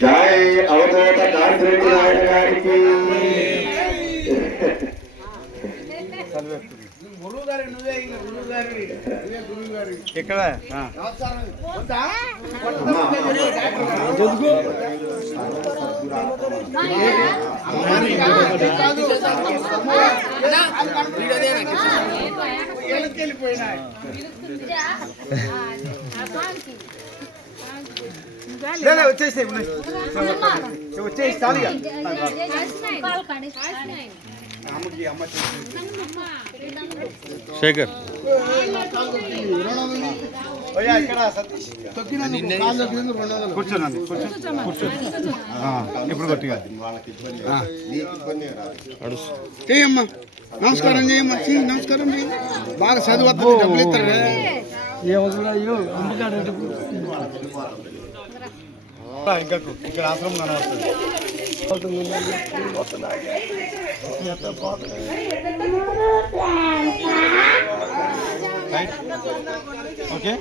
జై అవధూత కాశిరెడ్డి నాయుడు గారికి. ఇక్కడ వచ్చేసి వచ్చేసి చాలుగా శేఖర్ కూర్చోనండి కూర్చోండి ఇప్పుడు గట్టిగా చేయమ్మా. నమస్కారం చేయమ్మా. నమస్కారం చేయి. బాగా చదువు డబ్బులు ఇస్తారు. ఇంకా ఇక్కడ ఆశ్రమం కనబడుతుంది. ఓకే.